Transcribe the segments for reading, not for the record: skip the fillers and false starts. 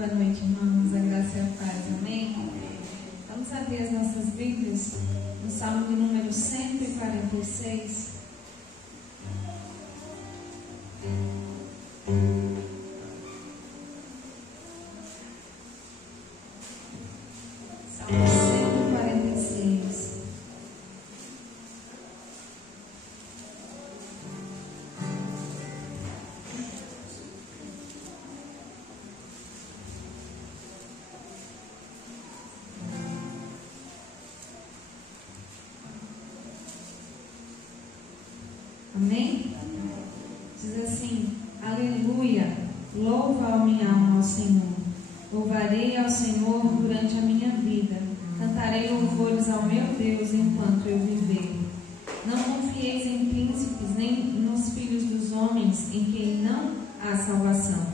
Boa noite, irmãos. A graça e a paz. Amém? Vamos abrir as nossas Bíblias no Salmo de número 146. Salmo 146. Amém? Diz assim: aleluia, louva a minha alma ao Senhor. Louvarei ao Senhor durante a minha vida. Cantarei louvores ao meu Deus enquanto eu viver. Não confieis em príncipes, nem nos filhos dos homens, em quem não há salvação.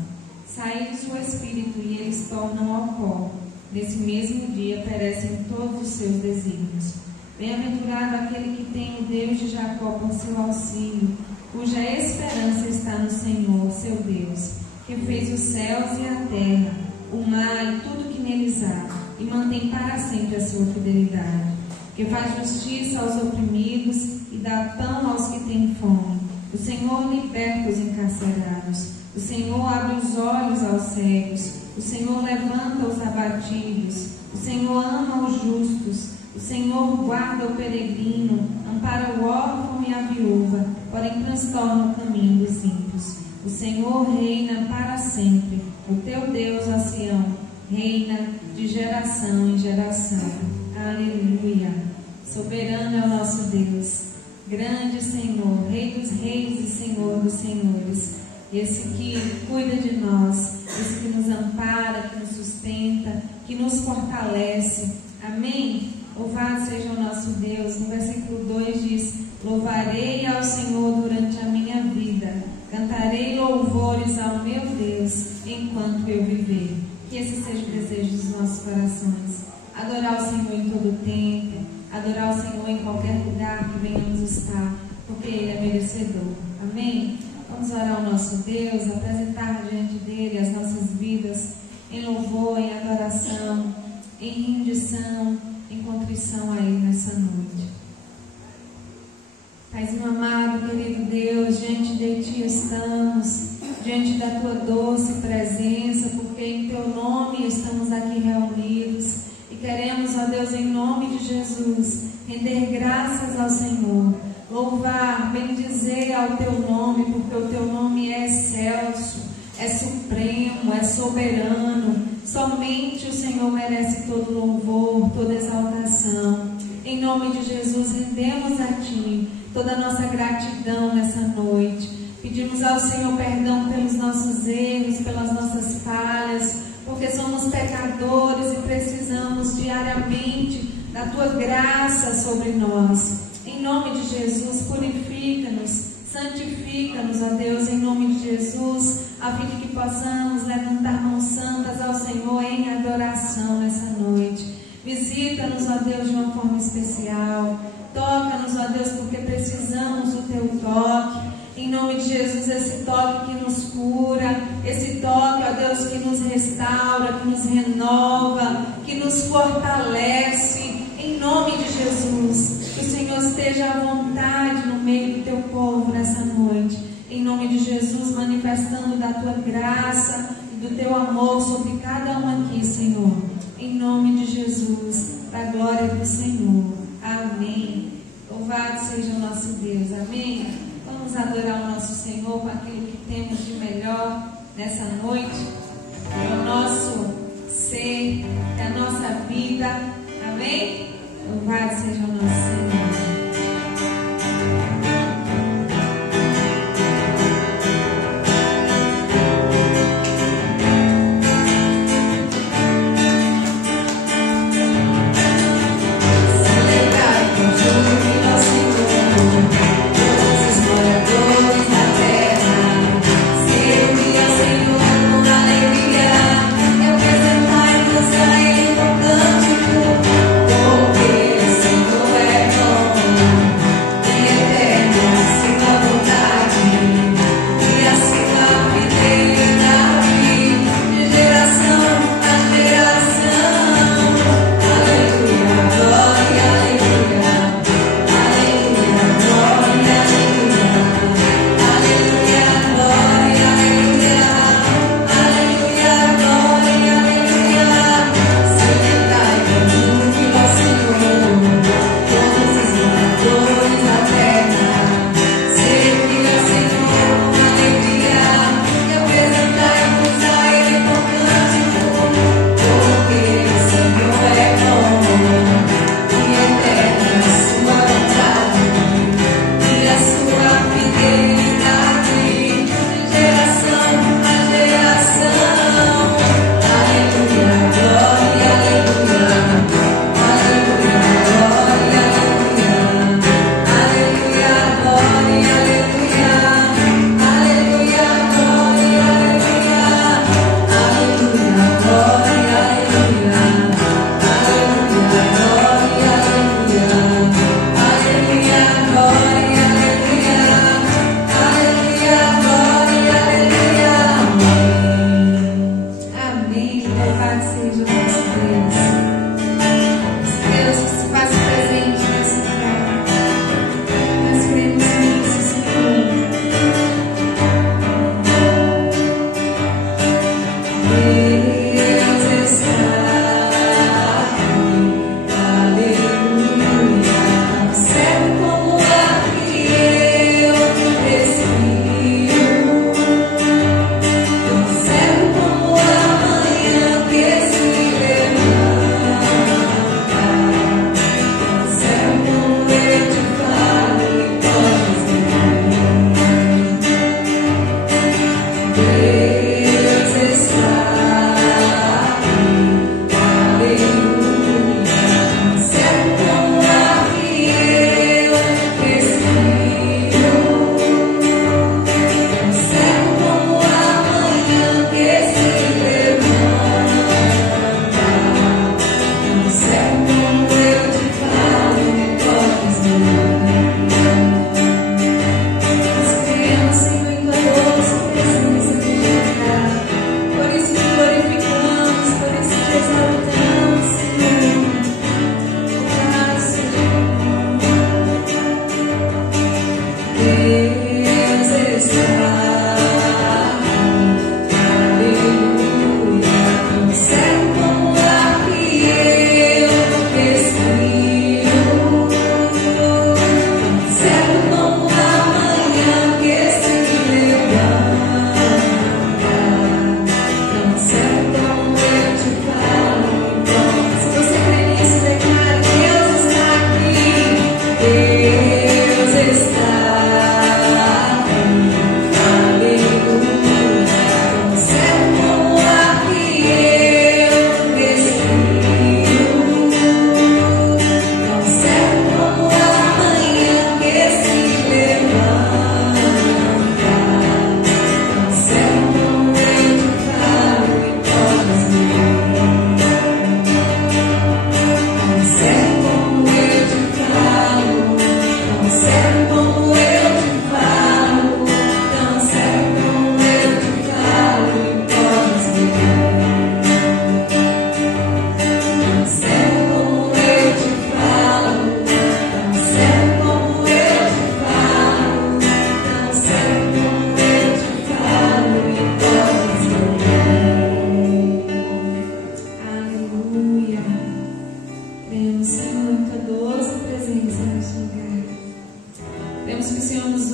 Sai-lhes o espírito e eles tornam ao pó. Nesse mesmo dia perecem todos os seus desígnios. Bem-aventurado aquele que tem o Deus de Jacó por seu auxílio, cuja esperança está no Senhor, seu Deus, que fez os céus e a terra, o mar e tudo que neles há, e mantém para sempre a sua fidelidade, que faz justiça aos oprimidos e dá pão aos que têm fome. O Senhor liberta os encarcerados, o Senhor abre os olhos aos cegos, o Senhor levanta os abatidos, o Senhor ama os justos, o Senhor guarda o peregrino, ampara o órfão e a viúva, porém transtorna o caminho dos ímpios. O Senhor reina para sempre, o teu Deus, ó Sião, reina de geração em geração. Aleluia! Soberano é o nosso Deus, grande Senhor, Rei dos reis e Senhor dos senhores. Esse que cuida de nós, esse que nos ampara, que nos sustenta, que nos fortalece. Amém? Louvado seja o nosso Deus. No versículo 2 diz: louvarei ao Senhor durante a minha vida, cantarei louvores ao meu Deus enquanto eu viver. Que esse seja o desejo dos nossos corações. Adorar o Senhor em todo o tempo, adorar o Senhor em qualquer lugar que venhamos estar, porque Ele é merecedor. Amém? Vamos orar ao nosso Deus, apresentar diante dEle as nossas vidas em louvor, em adoração, em rendição, em contrição a Ele nessa noite. Paizinho amado, querido Deus, diante de Ti estamos, diante da Tua doce presença, porque em Teu nome estamos aqui reunidos e queremos, ó Deus, em nome de Jesus, render graças ao Senhor, louvar, bendizer ao Teu nome, porque o Teu nome é excelso, é supremo, é soberano. Somente o Senhor merece todo louvor, toda exaltação. Em nome de Jesus, rendemos a Ti toda a nossa gratidão nessa noite. Pedimos ao Senhor perdão pelos nossos erros, pelas nossas falhas, porque somos pecadores e precisamos diariamente da Tua graça sobre nós. Em nome de Jesus, purifica-nos, santifica-nos, ó Deus, em nome de Jesus, a fim de que possamos levantar mãos santas ao Senhor em adoração nessa noite. Visita-nos, ó Deus, de uma forma especial. Toca-nos, ó Deus, porque precisamos do Teu toque. Em nome de Jesus, esse toque que nos cura, esse toque, ó Deus, que nos restaura, que nos renova, que nos fortalece. Em nome de Jesus, que o Senhor esteja à vontade no meio do Teu povo nessa noite. Em nome de Jesus, manifestando da Tua graça e do Teu amor sobre cada um aqui, Senhor. Em nome de Jesus, para a glória do Senhor. Amém. Louvado seja o nosso Deus. Amém. Vamos adorar o nosso Senhor com aquilo que temos de melhor nessa noite. É o nosso ser, é a nossa vida. Amém. Louvado seja o nosso Senhor. Porque o Senhor é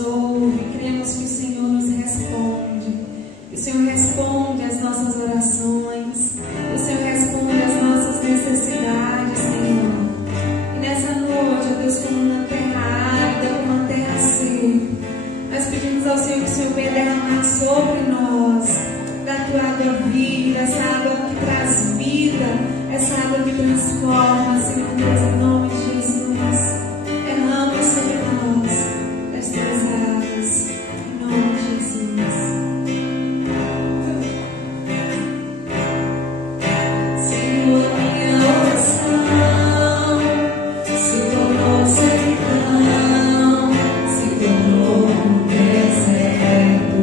ouve, cremos que o Senhor nos responde. O Senhor responde às nossas orações, o Senhor responde às nossas necessidades, Senhor. E nessa noite, ó Deus, como uma terra árida, como uma terra seca, nós pedimos ao Senhor que o Senhor venha derramar sobre nós da tua água viva, essa água que traz vida, essa água que transforma, Senhor Deus, em nome de Jesus. Derrama sobre nós as tuas águas, em nome de Jesus. Senhor, minha oração se tornou sertão, se tornou um deserto.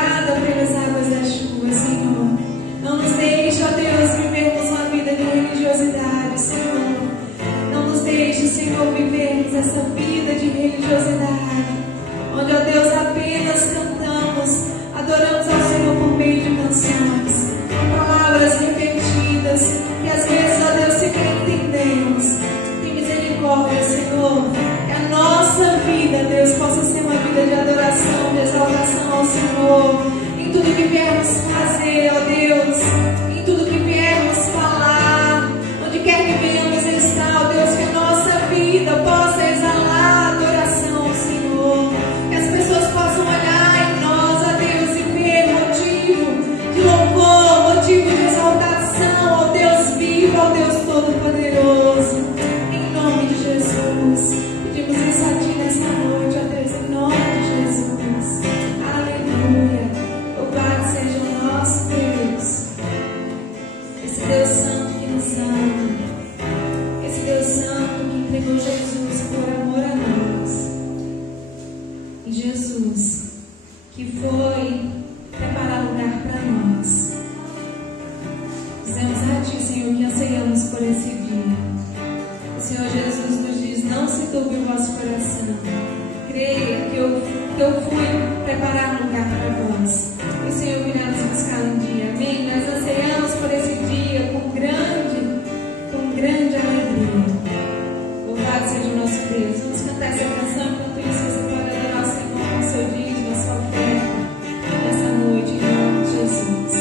regada pelas águas da chuva, Senhor. Não nos deixe, ó Deus, vivermos uma vida de religiosidade, Senhor. Não nos deixe, Senhor, vivermos essa vida de religiosidade, onde, ó Deus, apenas cantamos, adoramos ao Senhor por meio de canções, palavras repetidas, que às vezes, ó Deus, sequer entendemos. Tem misericórdia, Senhor, que a nossa vida, Deus, possa ser uma vida de adoração, de exaltação ao Senhor, em tudo que viermos fazer, ó Deus, em tudo que viermos falar, onde quer que venhamos estar, ó Deus, que a nossa vida possa exalar adoração ao Senhor, que as pessoas possam olhar em nós, ó Deus, e ver motivo de louvor, motivo de exaltação ao Deus vivo, ao Deus Todo-Poderoso, em nome de Jesus. Pedimos isso a Ti nessa noite, ó Deus, em nome de Jesus. Aleluia. Louvado seja o nosso Deus, esse Deus Santo que nos ama, esse Deus Santo que entregou Jesus por amor a nós. E Jesus, que foi preparar lugar para nós. Dizemos a Ti, Senhor, que anseiamos por esse dia. O Senhor Jesus nos diz: não se turbe o vosso coração. Creia que eu fui preparar lugar para vós. E o Senhor virá nos buscar um dia. Amém? Nós anseiamos por esse dia com grande alegria. Louvado seja o nosso Deus. Vamos cantar essa canção. Enquanto isso, você pode adorar o Senhor com o seu dízimo, a sua oferta, nessa noite, em nome de Jesus.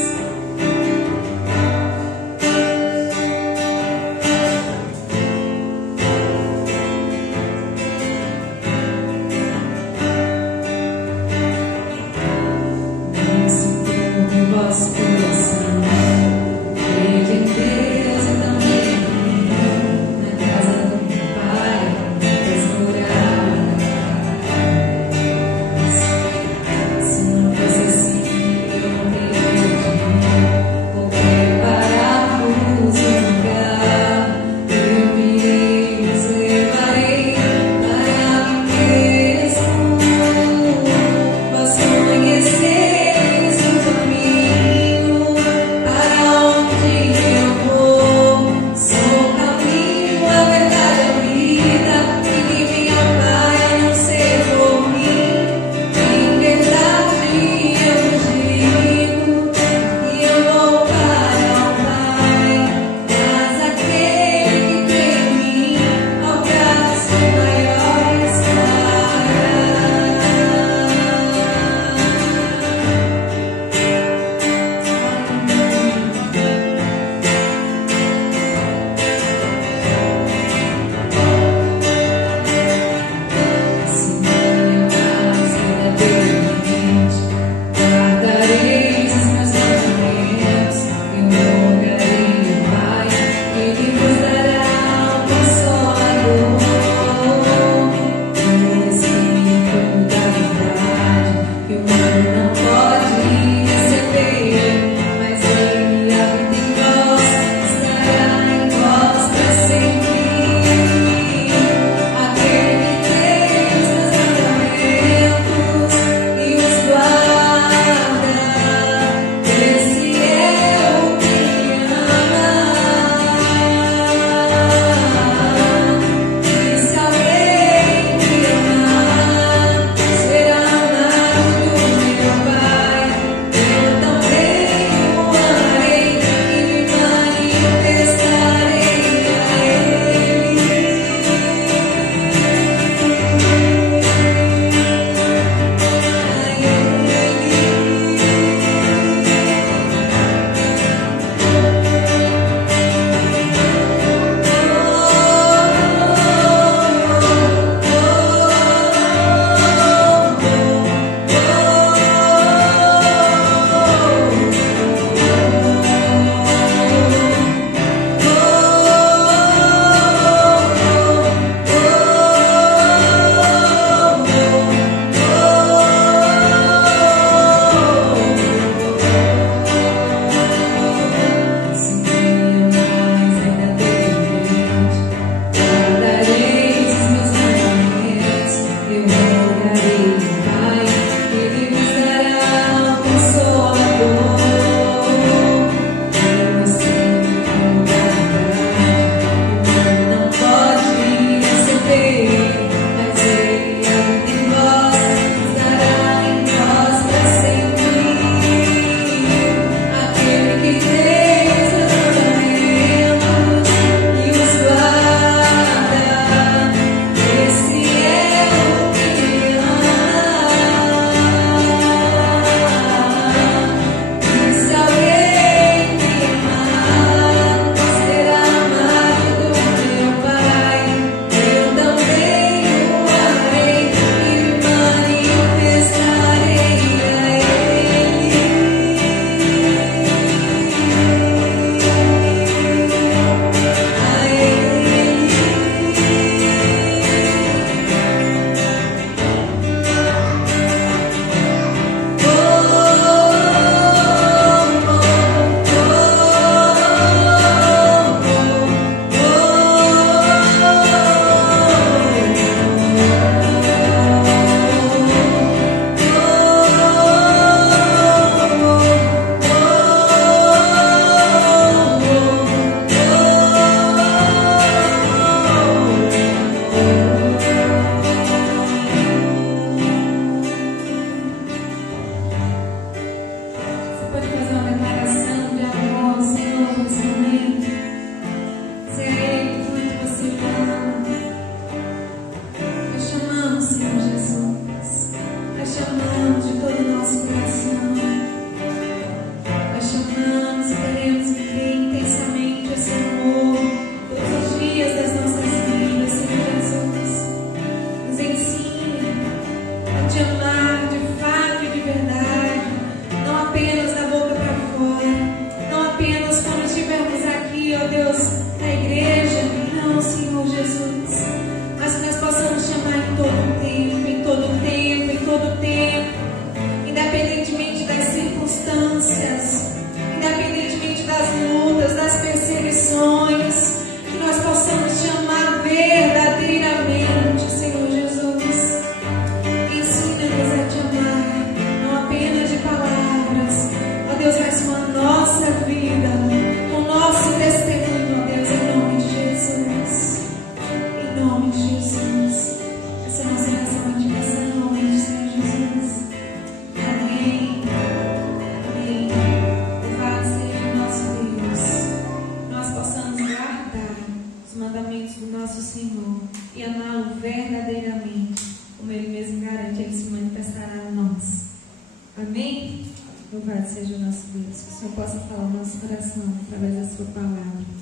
Amém? Louvado seja o nosso Deus. Que o Senhor possa falar no nosso coração através da sua palavra.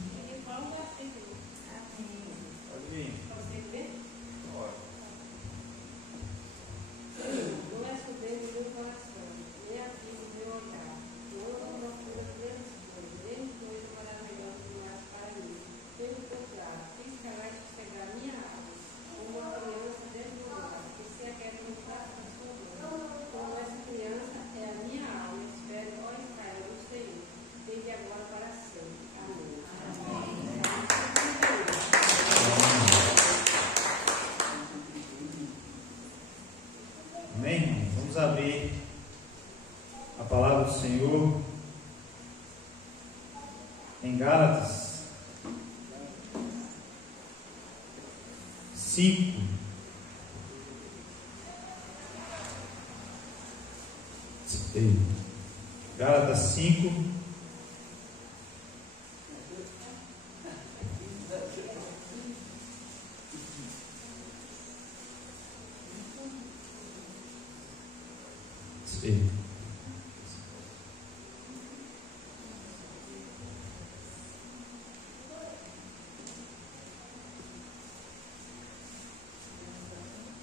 Abrir a palavra do Senhor em Gálatas 5. Gálatas 5.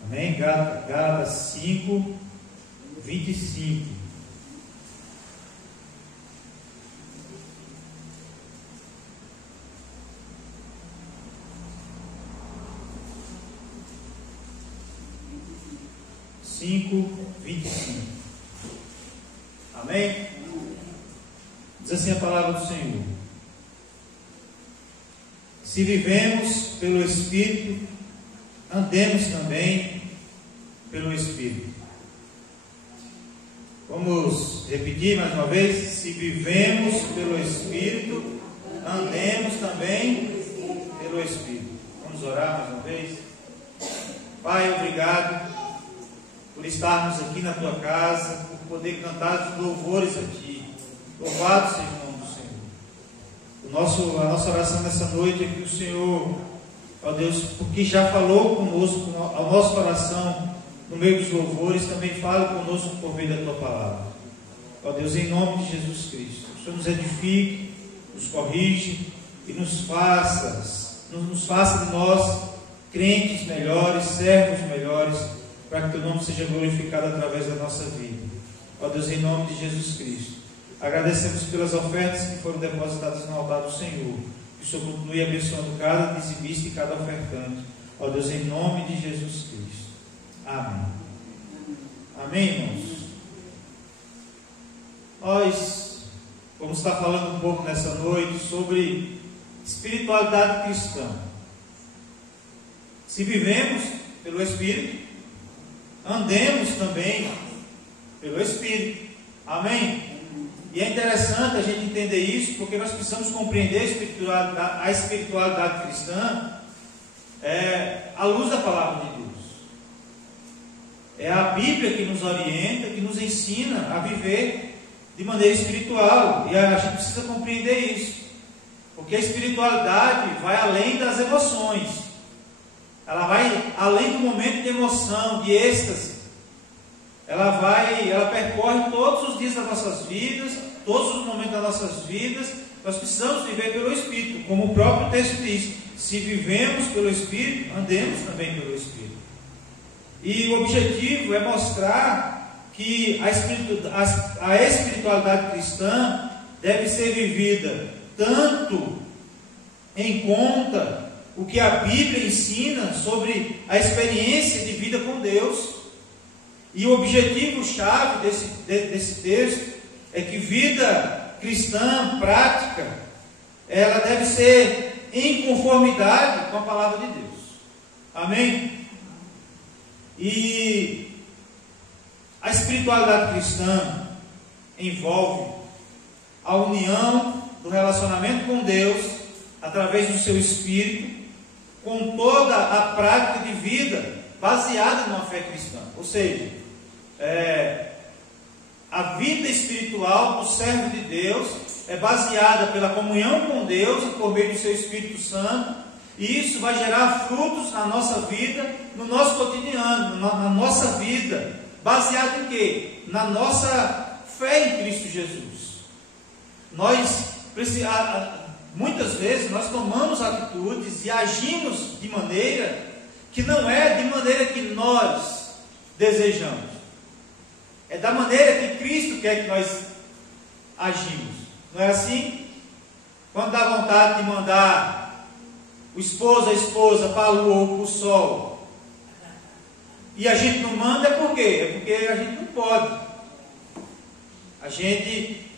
Amém? Gálatas 5, 25. Amém? Diz assim a palavra do Senhor: se vivemos pelo Espírito, andemos também pelo Espírito. Vamos repetir mais uma vez: se vivemos pelo Espírito, andemos também pelo Espírito. Vamos orar mais uma vez. Pai, obrigado por estarmos aqui na tua casa, por poder cantar os louvores a ti. Louvado seja o nome do Senhor. A nossa oração nessa noite é que o Senhor, ó Deus, porque já falou conosco, ao nosso coração, no meio dos louvores, também fala conosco por meio da tua palavra. Ó Deus, em nome de Jesus Cristo, o Senhor nos edifique, nos corrige e nos faça de nós crentes melhores, servos melhores, para que o teu nome seja glorificado através da nossa vida. Ó Deus, em nome de Jesus Cristo, agradecemos pelas ofertas que foram depositadas no altar do Senhor. Que o Senhor continue abençoando cada dizimista e cada ofertante. Ó Deus, em nome de Jesus Cristo. Amém. Amém, irmãos? Nós vamos estar falando um pouco nessa noite sobre espiritualidade cristã. Se vivemos pelo Espírito, andemos também pelo Espírito. Amém? E é interessante a gente entender isso, porque nós precisamos compreender a espiritualidade cristã à luz da palavra de Deus. É a Bíblia que nos orienta, que nos ensina a viver de maneira espiritual. E a gente precisa compreender isso, porque a espiritualidade vai além das emoções. Ela vai além do momento de emoção, de êxtase. Ela percorre todos os dias das nossas vidas, todos os momentos das nossas vidas. Nós precisamos viver pelo Espírito, como o próprio texto diz: se vivemos pelo Espírito, andemos também pelo Espírito. E o objetivo é mostrar que a espiritualidade cristã deve ser vivida tanto em conta o que a Bíblia ensina sobre a experiência de vida com Deus. E o objetivo-chave desse texto é que vida cristã, prática, ela deve ser em conformidade com a palavra de Deus. Amém? E a espiritualidade cristã envolve a união do relacionamento com Deus através do seu Espírito, com toda a prática de vida baseada numa fé cristã. Ou seja, a vida espiritual do servo de Deus é baseada pela comunhão com Deus por meio do seu Espírito Santo, e isso vai gerar frutos na nossa vida, no nosso cotidiano, na nossa vida baseado em quê? Na nossa fé em Cristo Jesus. Muitas vezes nós tomamos atitudes e agimos de maneira que não é de maneira que nós desejamos. É da maneira que Cristo quer que nós agimos. Não é assim? Quando dá vontade de mandar o esposo, a esposa para a lua ou para o sol, e a gente não manda, é por quê? É porque a gente não pode. A gente,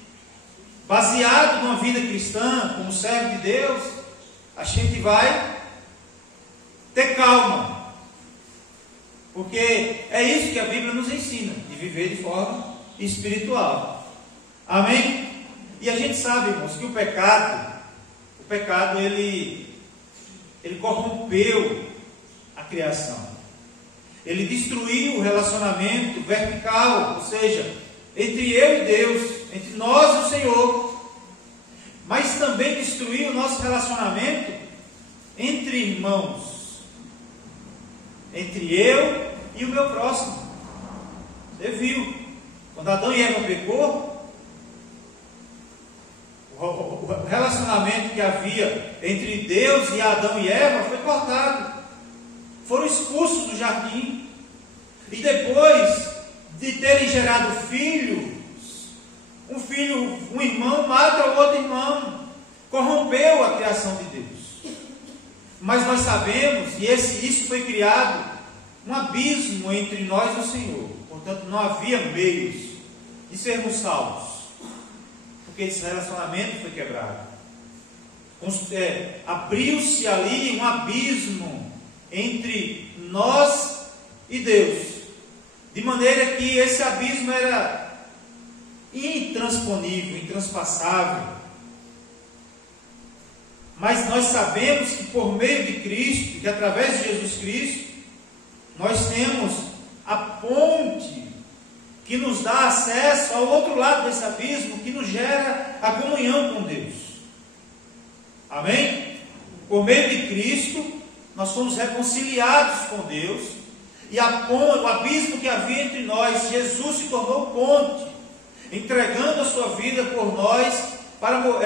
baseado numa vida cristã, como servo de Deus, a gente vai ter calma. Porque é isso que a Bíblia nos ensina, de viver de forma espiritual. Amém? E a gente sabe, irmãos, que o pecado ele corrompeu a criação. Ele destruiu o relacionamento vertical, ou seja, entre eu e Deus, entre nós e o Senhor. Mas também destruiu o nosso relacionamento entre irmãos, entre eu e o meu próximo. Você viu? Quando Adão e Eva pecou, o relacionamento que havia entre Deus e Adão e Eva foi cortado. Foram expulsos do jardim. E depois de terem gerado filhos, um irmão mata o outro irmão. Corrompeu a criação de Deus. Mas nós sabemos, e isso foi criado, um abismo entre nós e o Senhor. Portanto, não havia meios de sermos salvos, porque esse relacionamento foi quebrado. Abriu-se ali um abismo entre nós e Deus, de maneira que esse abismo era intransponível, intraspassável. Mas nós sabemos que por meio de Cristo, que através de Jesus Cristo, nós temos a ponte que nos dá acesso ao outro lado desse abismo, que nos gera a comunhão com Deus. Amém? Por meio de Cristo, nós fomos reconciliados com Deus, e o abismo que havia entre nós, Jesus se tornou ponte, entregando a sua vida por nós,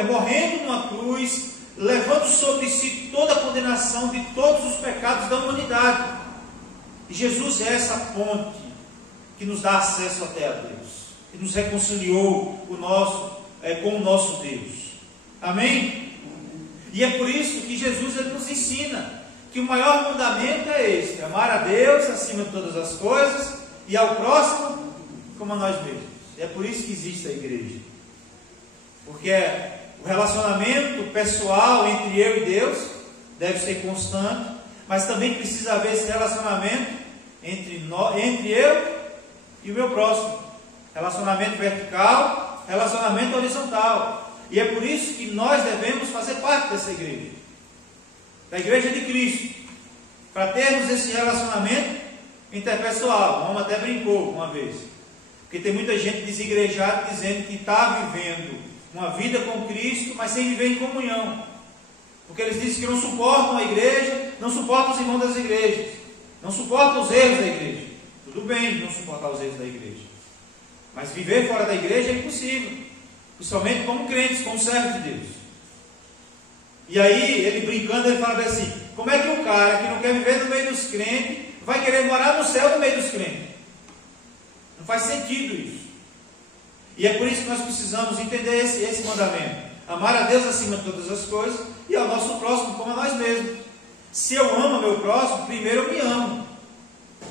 morrendo numa cruz, levando sobre si toda a condenação de todos os pecados da humanidade. E Jesus é essa ponte que nos dá acesso até a Deus, que nos reconciliou com o nosso Deus. Amém? E é por isso que Jesus ele nos ensina que o maior mandamento é este: amar a Deus acima de todas as coisas e ao próximo como a nós mesmos. E é por isso que existe a igreja, porque o relacionamento pessoal entre eu e Deus deve ser constante, mas também precisa haver esse relacionamento entre eu e o meu próximo. Relacionamento vertical, relacionamento horizontal. E é por isso que nós devemos fazer parte dessa igreja, da igreja de Cristo, para termos esse relacionamento interpessoal. O homem até brincou uma vez, porque tem muita gente desigrejada dizendo que está vivendo uma vida com Cristo, mas sem viver em comunhão, porque eles dizem que não suportam a igreja, não suportam os irmãos das igrejas, não suportam os erros da igreja. Tudo bem não suportar os erros da igreja, mas viver fora da igreja é impossível, principalmente como crentes, como servos de Deus. E aí, ele brincando, ele fala assim: como é que um cara que não quer viver no meio dos crentes vai querer morar no céu no meio dos crentes? Não faz sentido isso. E é por isso que nós precisamos entender esse mandamento: amar a Deus acima de todas as coisas e ao nosso próximo como a nós mesmos. Se eu amo meu próximo, primeiro eu me amo.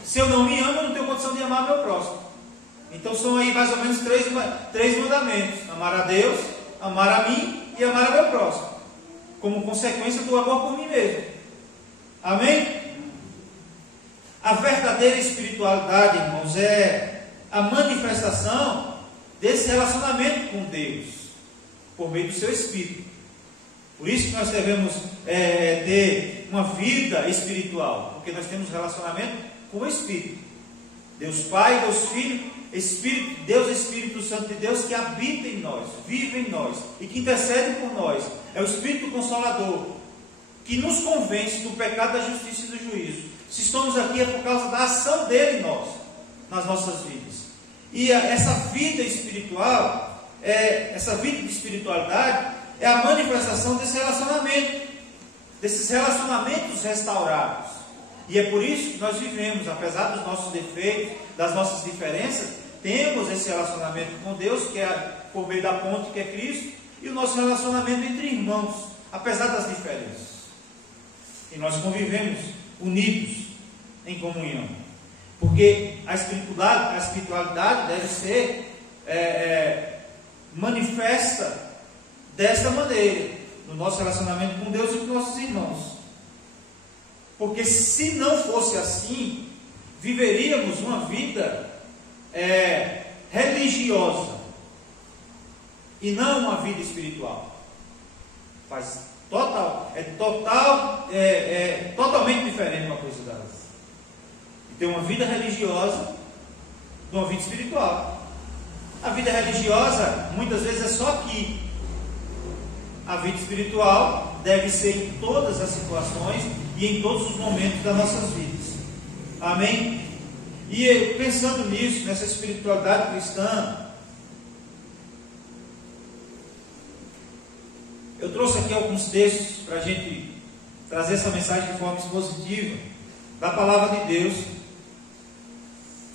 Se eu não me amo, eu não tenho condição de amar meu próximo. Então são aí mais ou menos três mandamentos: amar a Deus, amar a mim e amar a meu próximo, como consequência do amor por mim mesmo. Amém? A verdadeira espiritualidade, irmãos, é a manifestação desse relacionamento com Deus, por meio do seu Espírito. Por isso que nós devemos ter uma vida espiritual, porque nós temos relacionamento com o Espírito. Deus Pai, Deus Filho, Espírito, Deus Espírito Santo de Deus, que habita em nós, vive em nós e que intercede por nós. É o Espírito Consolador que nos convence do pecado, da justiça e do juízo. Se estamos aqui é por causa da ação dele em nós. nas nossas vidas. E essa vida espiritual, essa vida de espiritualidade, é a manifestação desse relacionamento, desses relacionamentos restaurados. E é por isso que nós vivemos, apesar dos nossos defeitos, das nossas diferenças, temos esse relacionamento com Deus, que é por meio da ponte que é Cristo, e o nosso relacionamento entre irmãos, apesar das diferenças. E nós convivemos unidos em comunhão. Porque a espiritualidade deve ser manifesta desta maneira, no nosso relacionamento com Deus e com nossos irmãos. Porque se não fosse assim, viveríamos uma vida religiosa e não uma vida espiritual. Totalmente diferente uma coisa da outra. Ter uma vida religiosa de uma vida espiritual. A vida religiosa muitas vezes é só aqui. A vida espiritual deve ser em todas as situações e em todos os momentos das nossas vidas. Amém? E pensando nisso, nessa espiritualidade cristã, eu trouxe aqui alguns textos para a gente trazer essa mensagem de forma expositiva da palavra de Deus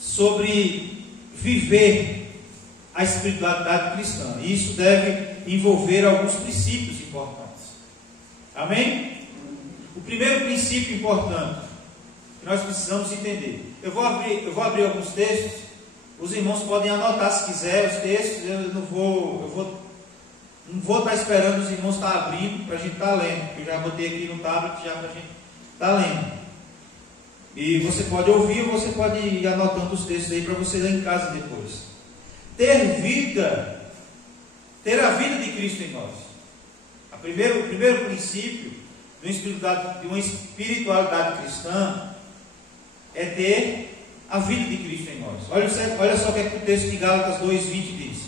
sobre viver a espiritualidade cristã. E isso deve envolver alguns princípios importantes. Amém? O primeiro princípio importante que nós precisamos entender. Eu vou abrir alguns textos. Os irmãos podem anotar se quiser os textos. Eu não vou estar esperando os irmãos estar abrindo para a gente estar lendo. Porque eu já botei aqui no tablet já para a gente estar lendo. E você pode ouvir ou você pode ir anotando os textos aí para você ler em casa depois. Ter a vida de Cristo em nós. O primeiro princípio de uma espiritualidade cristã é ter a vida de Cristo em nós. Olha só o que é que o texto de Gálatas 2:20 diz.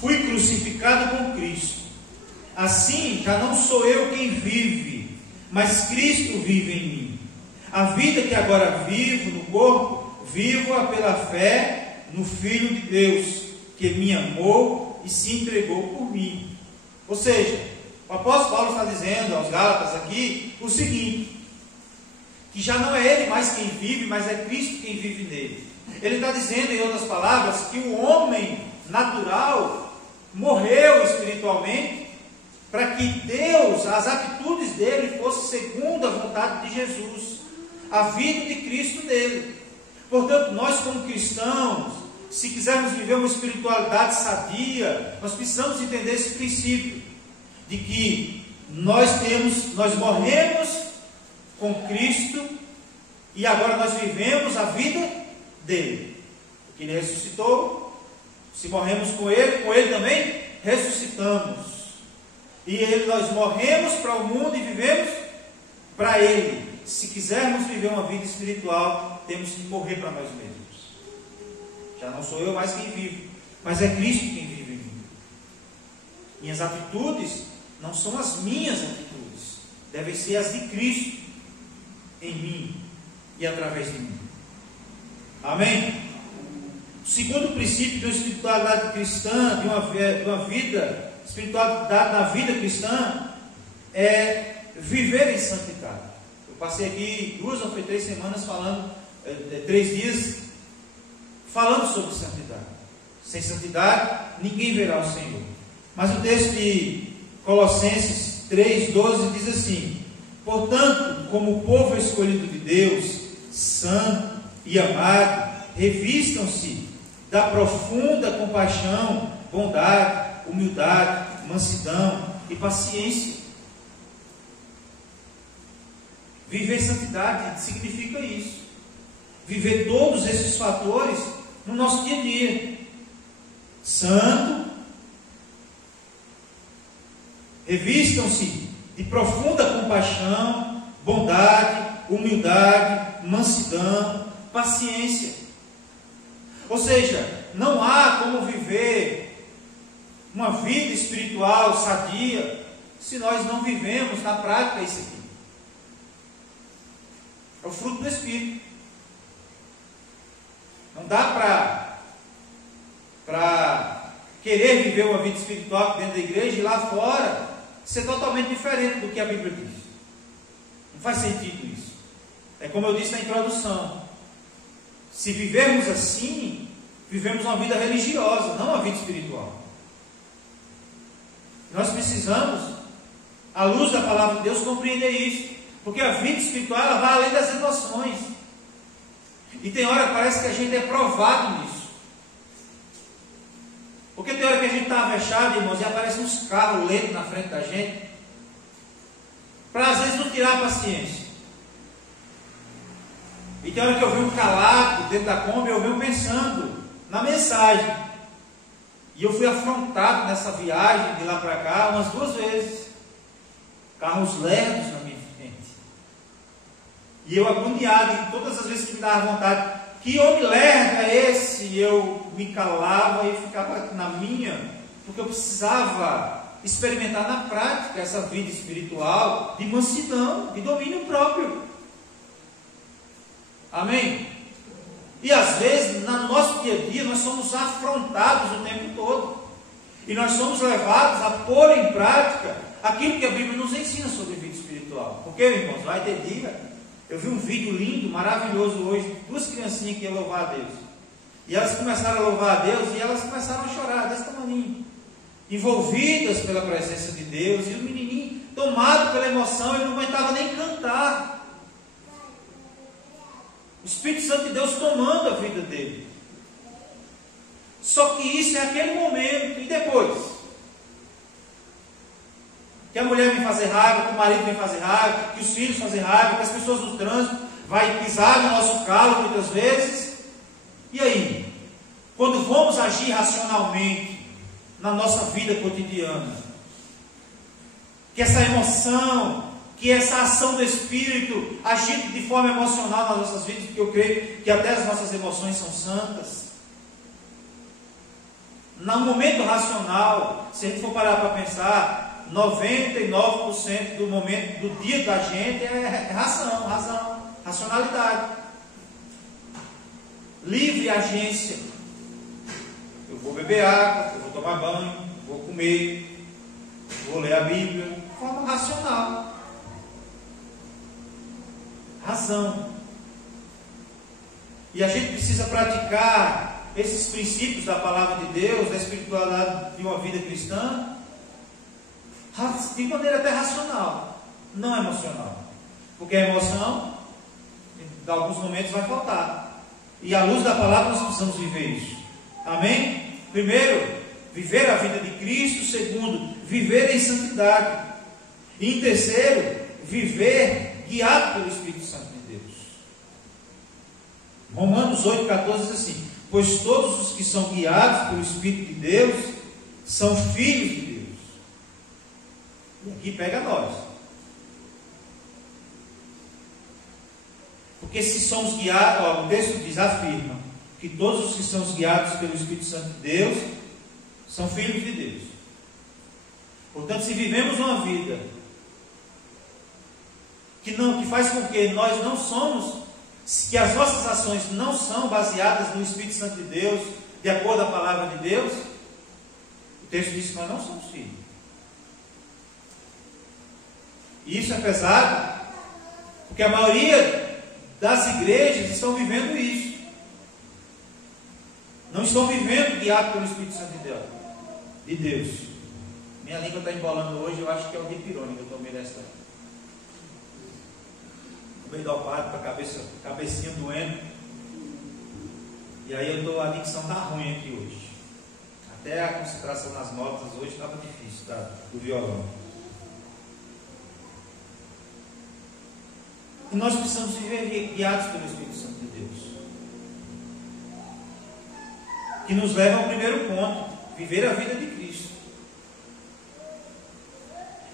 Fui crucificado com Cristo. Assim já não sou eu quem vive, mas Cristo vive em mim. A vida que agora vivo no corpo, vivo-a pela fé no Filho de Deus, que me amou e se entregou por mim. Ou seja, o apóstolo Paulo está dizendo aos Gálatas aqui o seguinte, que já não é ele mais quem vive, mas é Cristo quem vive nele. Ele está dizendo, em outras palavras, que o homem natural morreu espiritualmente para que Deus, as atitudes dele fossem segundo a vontade de Jesus, a vida de Cristo nele. Portanto, nós como cristãos, se quisermos viver uma espiritualidade sadia, nós precisamos entender esse princípio de que nós morremos com Cristo e agora nós vivemos a vida dele. Porque ele ressuscitou, se morremos com ele também ressuscitamos. E nós morremos para o mundo e vivemos para ele. Se quisermos viver uma vida espiritual, temos que morrer para nós mesmos. Já não sou eu mais quem vive, mas é Cristo quem vive em mim. Minhas atitudes não são as minhas atitudes, devem ser as de Cristo em mim e através de mim. Amém? O segundo princípio de uma espiritualidade cristã, de uma vida, espiritualidade na vida cristã, é viver em santidade. Eu passei aqui 2 ou 3 semanas falando, 3 dias, falando sobre santidade. Sem santidade, ninguém verá o Senhor. Mas o texto de Colossenses 3:12 diz assim: portanto, como o povo escolhido de Deus, santo e amado, revistam-se da profunda compaixão, bondade, humildade, mansidão e paciência. Viver santidade significa isso. Viver todos esses fatores no nosso dia a dia. Santo, revistam-se de profunda compaixão, bondade, humildade, mansidão, paciência. Ou seja, não há como viver uma vida espiritual sadia se nós não vivemos na prática isso aqui. É o fruto do Espírito. Não dá para querer viver uma vida espiritual aqui dentro da igreja e lá fora ser totalmente diferente do que a Bíblia diz. Não faz sentido isso. É como eu disse na introdução. Se vivermos assim, vivemos uma vida religiosa, não uma vida espiritual. Nós precisamos, à luz da palavra de Deus, compreender isso. Porque a vida espiritual ela vai além das emoções. E tem hora que parece que a gente é provado nisso. Porque tem hora que a gente está fechado, irmãos, e aparecem uns carros lentos na frente da gente, para às vezes não tirar a paciência. E tem hora que eu venho calado dentro da Kombi, eu venho pensando na mensagem. E eu fui afrontado nessa viagem de lá para cá umas 2 vezes. Carros lerdos na minha frente. E eu agoniado, e todas as vezes que me dava vontade, que homem lerdo é esse? E eu me calava e ficava na minha, porque eu precisava experimentar na prática essa vida espiritual de mansidão, de domínio próprio. Amém? E às vezes, no nosso dia a dia, nós somos afrontados o tempo todo. E nós somos levados a pôr em prática aquilo que a Bíblia nos ensina sobre vida espiritual. Porque, irmãos, vai ter dia. Eu vi um vídeo lindo, maravilhoso hoje, 2 criancinhas que iam louvar a Deus. E elas começaram a louvar a Deus e elas começaram a chorar desse tamanho. Envolvidas pela presença de Deus. E o menininho, tomado pela emoção, ele não aguentava nem cantar. O Espírito Santo de Deus tomando a vida dele. Só que isso é aquele momento. E depois? Que a mulher vem fazer raiva, que o marido vem fazer raiva, que os filhos fazem raiva, que as pessoas do trânsito vai pisar no nosso calo muitas vezes. E aí? Quando vamos agir racionalmente na nossa vida cotidiana, que essa emoção, que essa ação do Espírito agindo de forma emocional nas nossas vidas, porque eu creio que até as nossas emoções são santas. No momento racional, se a gente for parar para pensar, 99% do momento do dia da gente é razão, racionalidade, livre agência. Eu vou beber água, eu vou tomar banho, vou comer, vou ler a Bíblia, de forma racional. Razão. E a gente precisa praticar esses princípios da palavra de Deus, da espiritualidade de uma vida cristã, de maneira até racional, não emocional. Porque a emoção, em alguns momentos, vai faltar. E à luz da palavra nós precisamos viver isso. Amém? Primeiro, viver a vida de Cristo. Segundo, viver em santidade. E em terceiro, viver guiado pelo Espírito Santo de Deus. Romanos 8,14 diz assim: pois todos os que são guiados pelo Espírito de Deus são filhos de Deus. E aqui pega nós. Porque se somos guiados, o texto diz, afirma, que todos os que são guiados pelo Espírito Santo de Deus são filhos de Deus. Portanto, se vivemos uma vida que faz com que nós não somos, que as nossas ações não são baseadas no Espírito Santo de Deus, de acordo com a palavra de Deus, o texto diz que nós não somos filhos. E isso é pesado, porque a maioria das igrejas estão vivendo isso. Não estão vivendo guiado pelo Espírito Santo de Deus. Minha língua está embolando hoje, eu acho que é o dipirone que eu tomei dessa. Tomei dopado para a cabecinha doendo. E aí a dicção está ruim aqui hoje. Até a concentração nas notas hoje estava difícil, tá? Do violão. E nós precisamos viver guiados pelo Espírito Santo de Deus. Que nos leva ao primeiro ponto: viver a vida de Cristo.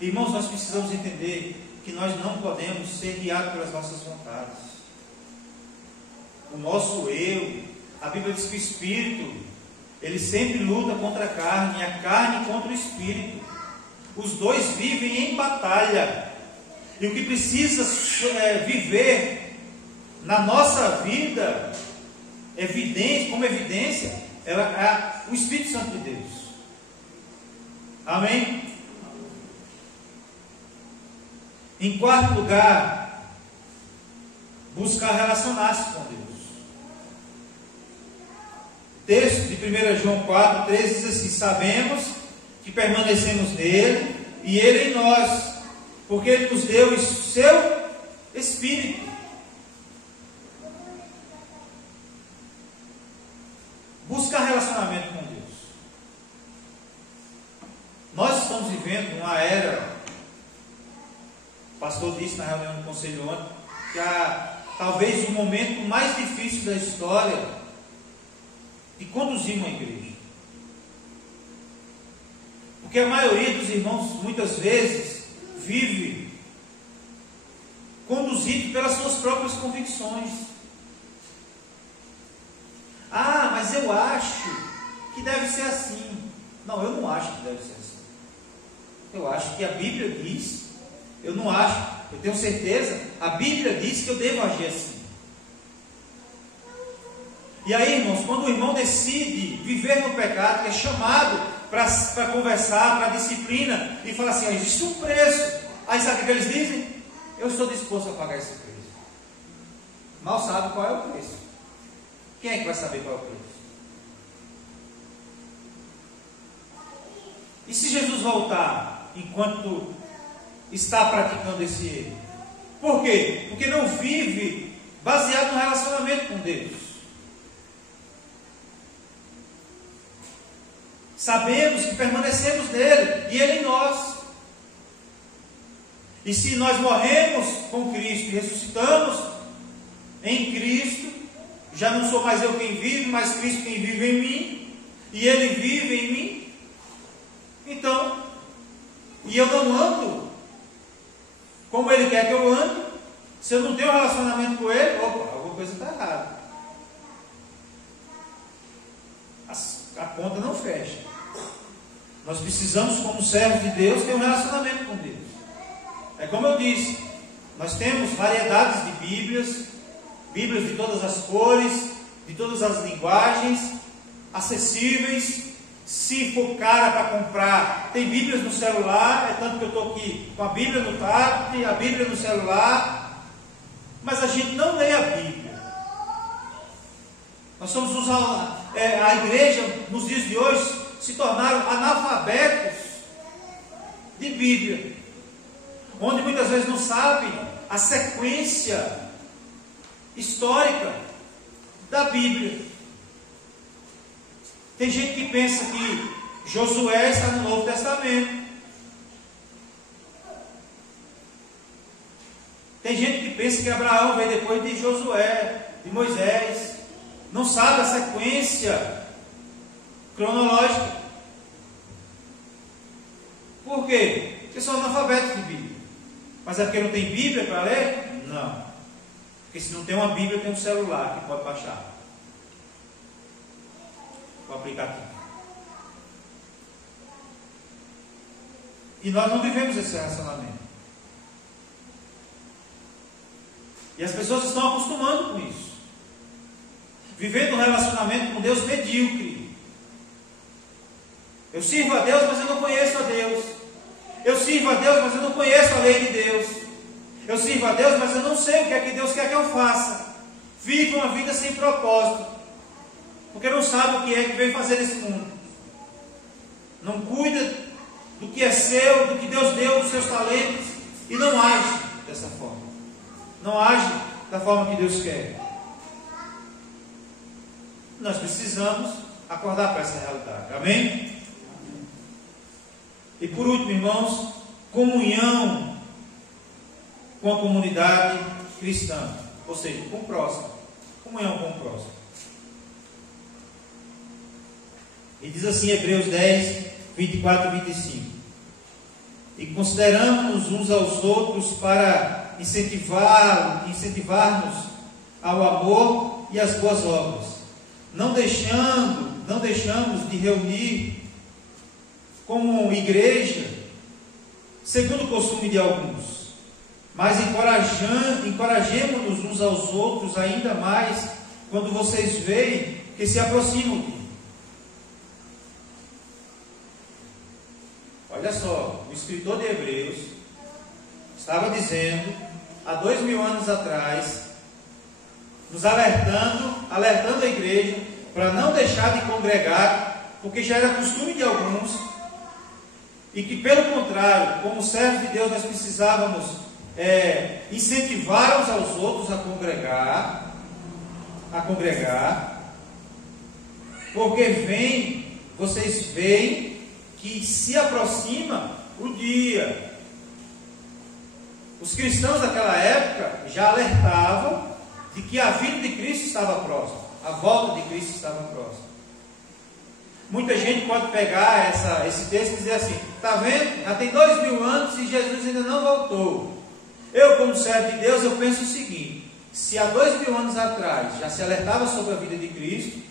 Irmãos, nós precisamos entender que nós não podemos ser guiados pelas nossas vontades. O nosso eu, a Bíblia diz que o Espírito, ele sempre luta contra a carne, e a carne contra o Espírito. Os dois vivem em batalha. E o que precisa viver na nossa vida evidência, como evidência, ela é o Espírito Santo de Deus. Amém? Em quarto lugar, buscar relacionar-se com Deus. O texto de 1 João 4,13 diz assim: sabemos que permanecemos nele e ele em nós, porque ele nos deu o seu Espírito. Buscar relacionamento com Deus. Nós estamos vivendo uma era, o pastor disse na reunião do conselho ontem, que talvez o momento mais difícil da história de conduzir uma igreja. Porque a maioria dos irmãos, muitas vezes, vive conduzido pelas suas próprias convicções. Ah, mas eu acho que deve ser assim. Não, eu não acho que deve ser assim. Eu acho que a Bíblia diz, eu não acho, eu tenho certeza, a Bíblia diz que eu devo agir assim. E aí, irmãos, quando o irmão decide viver no pecado, que é chamado para conversar, para disciplina, e fala assim: ó, existe um preço. Aí sabe o que eles dizem? Eu estou disposto a pagar esse preço. Mal sabe qual é o preço. Quem é que vai saber qual é o preço? E se Jesus voltar enquanto está praticando esse erro? Por quê? Porque não vive baseado no relacionamento com Deus. Sabemos que permanecemos nele e ele em nós. E se nós morremos com Cristo e ressuscitamos em Cristo, já não sou mais eu quem vive, mas Cristo quem vive em mim, e ele vive em mim. Então, e eu não ando como ele quer que eu ande, se eu não tenho um relacionamento com ele, opa, alguma coisa está errada. A conta não fecha. Nós precisamos, como servos de Deus, ter um relacionamento com Deus. É como eu disse, nós temos variedades de Bíblias de todas as cores, de todas as linguagens, acessíveis. Se for cara para comprar, tem Bíblias no celular, é tanto que eu estou aqui com a Bíblia no tablet, a Bíblia no celular, mas a gente não lê a Bíblia. Nós somos a igreja, nos dias de hoje, se tornaram analfabetos de Bíblia, onde muitas vezes não sabem a sequência histórica da Bíblia. Tem gente que pensa que Josué está no Novo Testamento. Tem gente que pensa que Abraão veio depois de Josué, de Moisés. Não sabe a sequência cronológica. Por quê? Porque são analfabetos de Bíblia. Mas é porque não tem Bíblia para ler? Não. Porque se não tem uma Bíblia, tem um celular que pode baixar o aplicativo. E nós não vivemos esse relacionamento. E as pessoas estão acostumando com isso. Vivendo um relacionamento com Deus medíocre. Eu sirvo a Deus, mas eu não conheço a Deus. Eu sirvo a Deus, mas eu não conheço a lei de Deus. Eu sirvo a Deus, mas eu não sei o que é que Deus quer que eu faça. Vive uma vida sem propósito. Porque não sabe o que é que veio fazer nesse mundo. Não cuida do que é seu, do que Deus deu, dos seus talentos. E não age dessa forma. Não age da forma que Deus quer. Nós precisamos acordar para essa realidade. Amém? E por último, irmãos, comunhão com a comunidade cristã. Ou seja, com o próximo. Comunhão com o próximo. E diz assim, Hebreus 10, 24 e 25. E consideramos uns aos outros para incentivar-nos ao amor e às boas obras. Não deixamos de reunir como igreja, segundo o costume de alguns, mas encorajemo-nos uns aos outros ainda mais, quando vocês veem que se aproxima o dia. Olha só, o escritor de Hebreus estava dizendo, há 2000 anos atrás, nos alertando a igreja para não deixar de congregar, porque já era costume de alguns, e que, pelo contrário, como servos de Deus, nós precisávamos incentivar uns aos outros a congregar, porque vocês veem que se aproxima o dia. Os cristãos daquela época já alertavam de que a vinda de Cristo estava próxima, a volta de Cristo estava próxima. Muita gente pode pegar esse texto e dizer assim: está vendo? Já tem 2000 anos e Jesus ainda não voltou. Eu, como servo de Deus, eu penso o seguinte: se há 2000 anos atrás já se alertava sobre a vida de Cristo,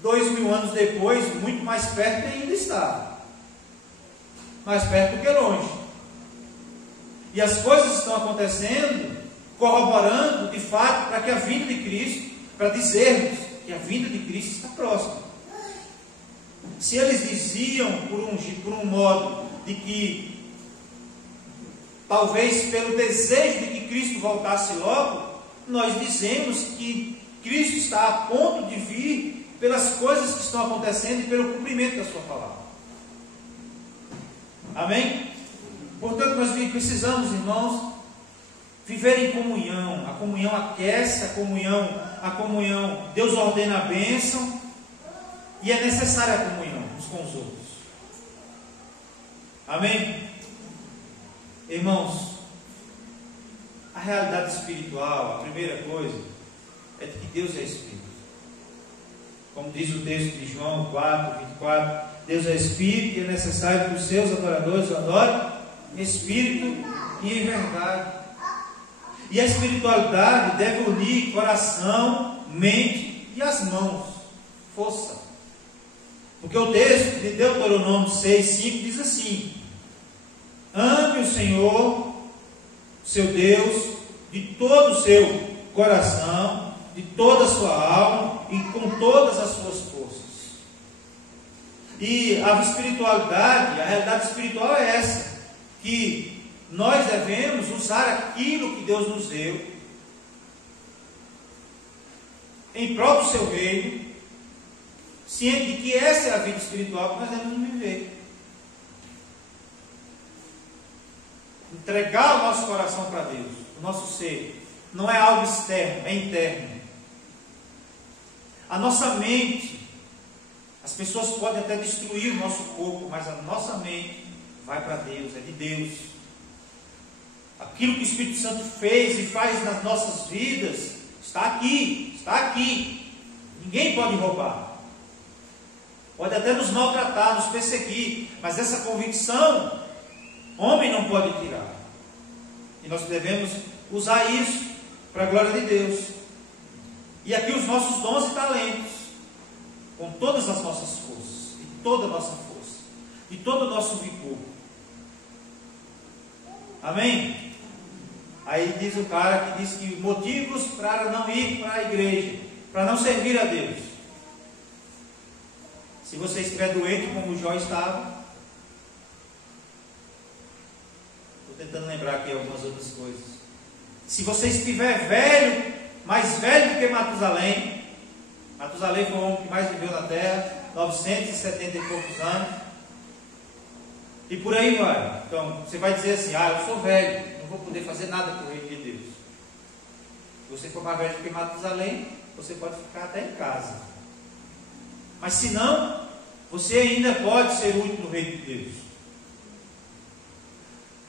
2000 anos depois, muito mais perto ainda está. Mais perto do que longe. E as coisas estão acontecendo, corroborando de fato para que a vinda de Cristo, para dizermos que a vinda de Cristo está próxima. Se eles diziam por um modo de que talvez pelo desejo de que Cristo voltasse logo, nós dizemos que Cristo está a ponto de vir pelas coisas que estão acontecendo e pelo cumprimento da sua palavra. Amém? Portanto, nós precisamos, irmãos, viver em comunhão. A comunhão aquece, a comunhão, Deus ordena a bênção, e é necessária a comunhão uns com os outros. Amém? Irmãos, a realidade espiritual, a primeira coisa, é de que Deus é Espírito. Como diz o texto de João 4, 24, Deus é Espírito e é necessário que os seus adoradores o adorem em Espírito e em verdade. E a espiritualidade deve unir coração, mente e as mãos, força. Porque o texto de Deuteronômio 6:5 diz assim: ame o Senhor, seu Deus, de todo o seu coração, de toda a sua alma e com todas as suas forças. E a espiritualidade, a realidade espiritual é essa, que nós devemos usar aquilo que Deus nos deu em prol do seu reino, ciente de que essa é a vida espiritual que nós devemos viver. Entregar o nosso coração para Deus, o nosso ser, não é algo externo, é interno. A nossa mente, as pessoas podem até destruir o nosso corpo, mas a nossa mente vai para Deus, é de Deus. Aquilo que o Espírito Santo fez e faz nas nossas vidas está aqui, está aqui. Ninguém pode roubar. Pode até nos maltratar, nos perseguir, mas essa convicção, homem não pode tirar. E nós devemos usar isso para a glória de Deus. E aqui os nossos dons e talentos, com todas as nossas forças, e toda a nossa força, e todo o nosso vigor. Amém? Aí diz o cara que diz que motivos para não ir para a igreja, para não servir a Deus. Se você estiver doente, como Jó estava, estou tentando lembrar aqui algumas outras coisas. Se você estiver velho, mais velho do que Matusalém, Matusalém foi o homem que mais viveu na terra, 970 e poucos anos, e por aí vai. Então, você vai dizer assim: eu sou velho, não vou poder fazer nada para o reino de Deus. Se você for mais velho do que Matusalém, você pode ficar até em casa. Mas se não, você ainda pode ser útil no reino de Deus.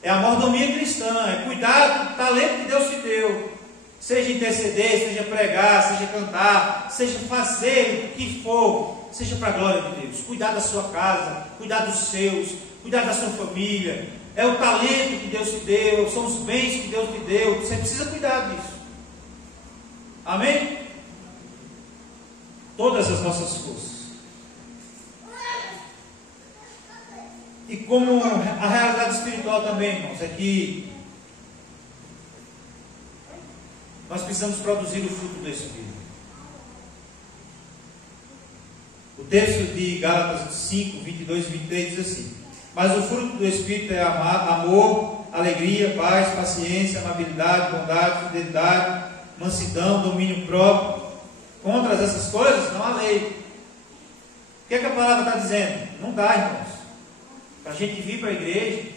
É a mordomia cristã, é cuidar do talento que Deus te deu. Seja interceder, seja pregar, seja cantar, seja fazer o que for, seja para a glória de Deus. Cuidar da sua casa, cuidar dos seus, cuidar da sua família. É o talento que Deus te deu, são os bens que Deus te deu. Você precisa cuidar disso. Amém? Todas as nossas forças. E como a realidade espiritual também, irmãos, é que nós precisamos produzir o fruto do Espírito. O texto de Gálatas 5, 22 e 23 diz assim: mas o fruto do Espírito é amor, alegria, paz, paciência, amabilidade, bondade, fidelidade, mansidão, domínio próprio. Contra essas coisas não há lei. O que é que a palavra está dizendo? Não dá, irmãos, para a gente vir para a igreja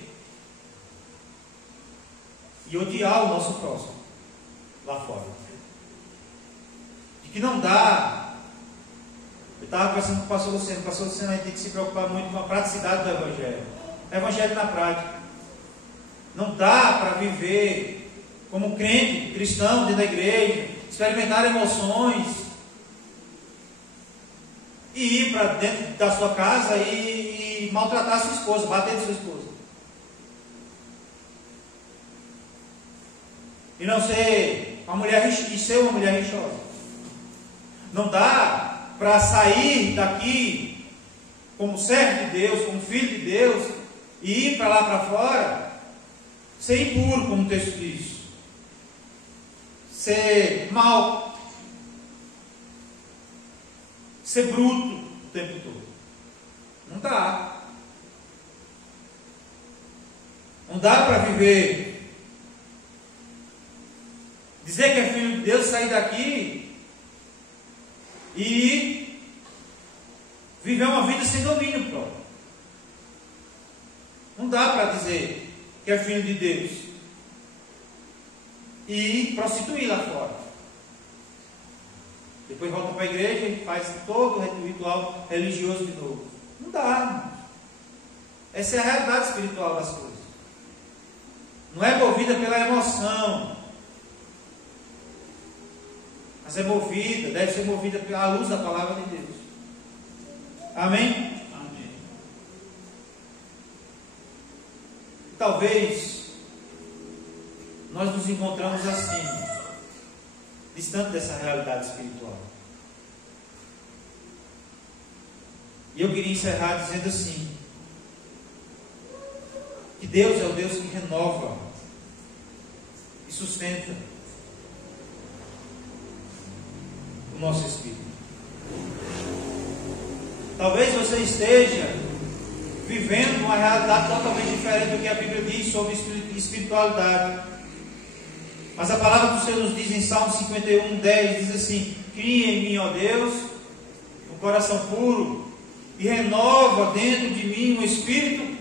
e odiar o nosso próximo lá fora. De que não dá. Eu estava conversando com o pastor Luciano. O pastor Luciano, a gente tem que se preocupar muito com a praticidade do Evangelho. Evangelho na prática. Não dá para viver como crente, cristão dentro da igreja, experimentar emoções e ir para dentro da sua casa e maltratar a sua esposa, bater na sua esposa. E não ser uma mulher rixosa. Não dá para sair daqui como servo de Deus, como filho de Deus, e ir para lá para fora, ser impuro, como o texto diz, ser mau, ser bruto o tempo todo. Não dá. Não dá para viver, dizer que é filho de Deus, sair daqui e viver uma vida sem domínio próprio. Não dá para dizer que é filho de Deus e prostituir lá fora. Depois volta para a igreja e faz todo o ritual religioso de novo. Não dá, irmãos. Essa é a realidade espiritual das coisas. Não é movida pela emoção, mas é movida, deve ser movida pela luz da palavra de Deus. Amém? Talvez nós nos encontramos assim, distante dessa realidade espiritual. E eu queria encerrar dizendo assim: que Deus é o Deus que renova e sustenta o nosso espírito. Talvez você esteja vivendo uma realidade totalmente diferente do que a Bíblia diz sobre espiritualidade. Mas a palavra do Senhor nos diz em Salmo 51, 10, diz assim: cria em mim, ó Deus, um coração puro e renova dentro de mim um espírito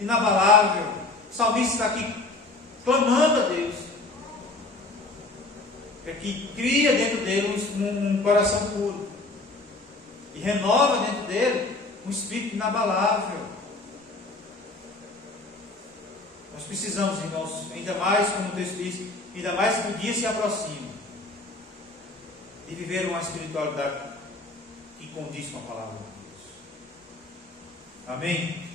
inabalável. O salmista está aqui clamando a Deus para que cria dentro dele um coração puro e renova dentro dele um espírito inabalável. Nós precisamos, irmãos, ainda mais, como o texto diz, ainda mais que o dia se aproxima, de viver uma espiritualidade que condiz com a palavra de Deus. Amém?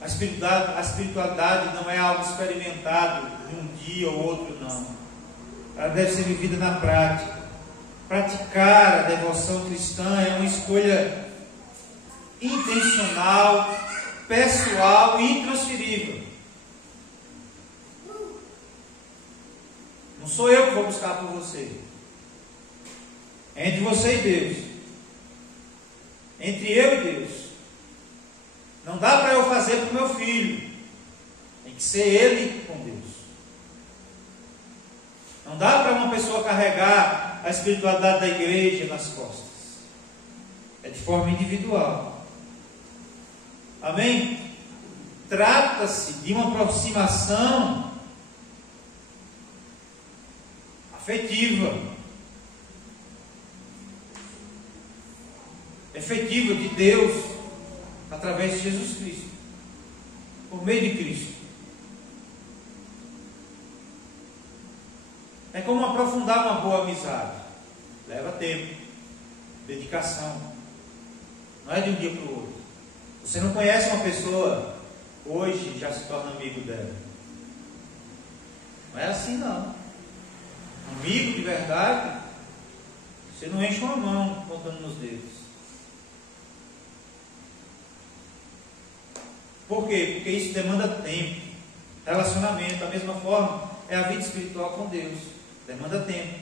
A espiritualidade não é algo experimentado de um dia ou outro, não. Ela deve ser vivida na prática. Praticar a devoção cristã é uma escolha intencional, pessoal e intransferível. Não sou eu que vou buscar por você. É entre você e Deus. Entre eu e Deus. Não dá para eu fazer para o meu filho. Tem que ser ele com Deus. Não dá para uma pessoa carregar a espiritualidade da igreja nas costas. É de forma individual. Amém? Trata-se de uma aproximação afetiva, efetiva de Deus através de Jesus Cristo, por meio de Cristo. É como aprofundar uma boa amizade. Leva tempo, dedicação. Não é de um dia para o outro. Você não conhece uma pessoa hoje e já se torna amigo dela. Não é assim, não. Amigo de verdade, você não enche uma mão contando nos dedos. Por quê? Porque isso demanda tempo, relacionamento. Da mesma forma, é a vida espiritual com Deus. Demanda tempo.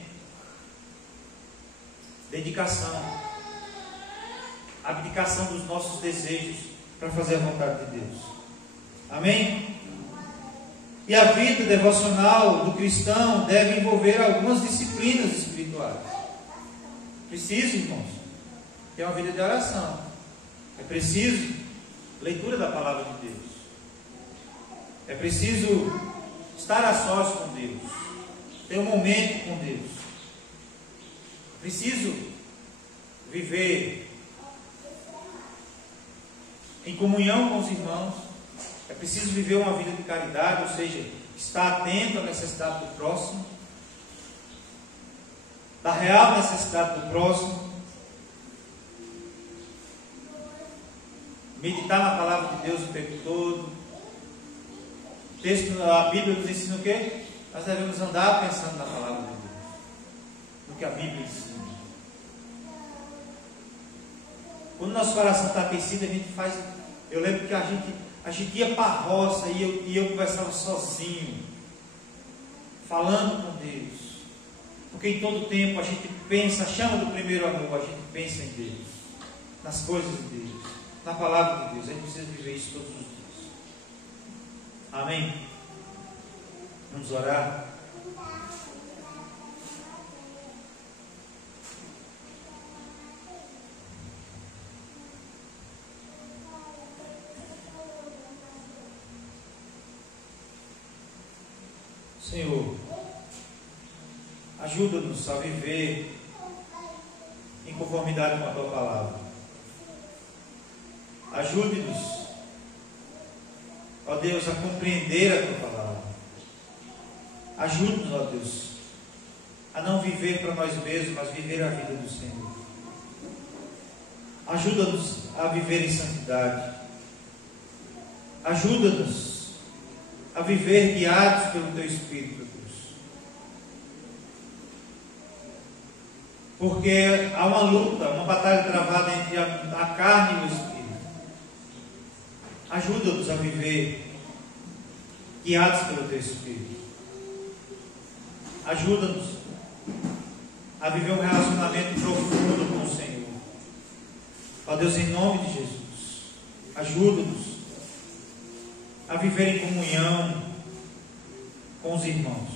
dedicação, abdicação dos nossos desejos para fazer a vontade de Deus. Amém? E a vida devocional do cristão deve envolver algumas disciplinas espirituais. Preciso, irmãos, ter uma vida de oração. É preciso leitura da palavra de Deus. É preciso estar a sós com Deus. Ter um momento com Deus. É preciso viver em comunhão com os irmãos. É preciso viver uma vida de caridade, ou seja, estar atento à necessidade do próximo, da real necessidade do próximo, meditar na palavra de Deus o tempo todo. O texto, a Bíblia nos ensina o quê? Nós devemos andar pensando na palavra de Deus, no que a Bíblia ensina. Quando nosso coração está aquecido, a gente faz. Eu lembro que a gente ia para a roça e eu conversava sozinho, falando com Deus. Porque em todo tempo a gente pensa, chama do primeiro amor, a gente pensa em Deus, nas coisas de Deus, na palavra de Deus. A gente precisa viver isso todos os dias. Amém? Vamos orar? Senhor, ajuda-nos a viver em conformidade com a Tua palavra. Ajude-nos, ó Deus, a compreender a Tua palavra. Ajude-nos, ó Deus, a não viver para nós mesmos, mas viver a vida do Senhor. Ajuda-nos a viver em santidade. Ajuda-nos a viver guiados pelo Teu Espírito, Deus. Porque há uma luta, uma batalha travada entre a carne e o Espírito. Ajuda-nos a viver guiados pelo Teu Espírito. Ajuda-nos a viver um relacionamento profundo com o Senhor. Ó Deus, em nome de Jesus, ajuda-nos a viver em comunhão com os irmãos,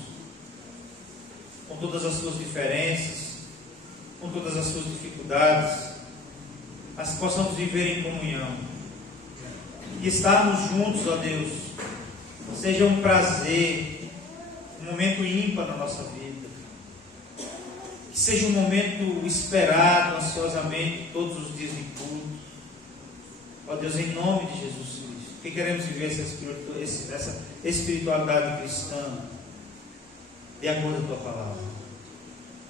com todas as suas diferenças, com todas as suas dificuldades, mas que possamos viver em comunhão e estarmos juntos, ó Deus, seja um prazer, um momento ímpar na nossa vida, que seja um momento esperado ansiosamente todos os dias de culto, ó Deus, em nome de Jesus Cristo. Que queremos viver essa espiritualidade cristã de acordo com a Tua palavra,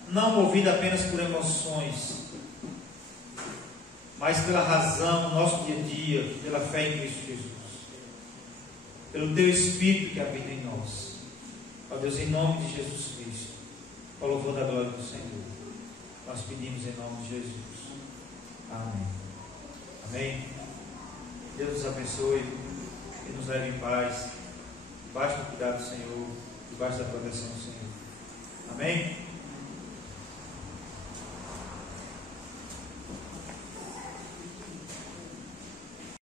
não movida apenas por emoções, mas pela razão do nosso dia a dia, pela fé em Cristo Jesus, pelo Teu Espírito que habita em nós. Ó Deus, em nome de Jesus Cristo, com o louvor da glória do Senhor, nós pedimos em nome de Jesus. Amém. Amém. Deus nos abençoe e nos leve em paz, debaixo do cuidado do Senhor, debaixo da proteção do Senhor. Amém?